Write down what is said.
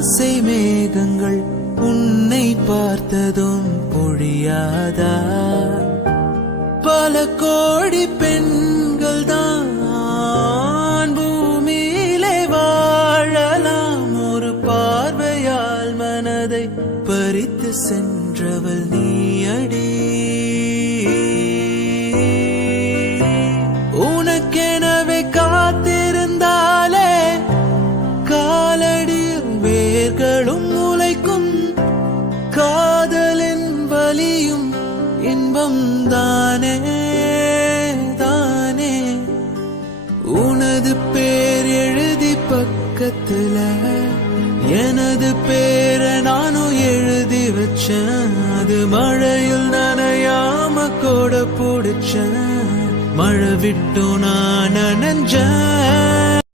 ஆசை மேகங்கள் உன்னை பார்த்ததும் பொழியாதா? பல கோடி பெண்கள் தான் பூமியிலே வாழலாம், ஒரு பார்வையால் மனதை பறித்து சென்றவள் நீயடி. உனக்கெனவே காத்திருந்தாலே காலடியில் வேர்களும் முளைக்கும், காதலின் வலியும் இன்பம் தானே தானே. உனது பேர் எழுதி பக்கத்துல எனது பேரை நானும் எழுதி வச்சேன், அது மழையில் நனையாம கூட பிடிச்சேன், மழை விட்டு நான் நனைஞ்சேன்.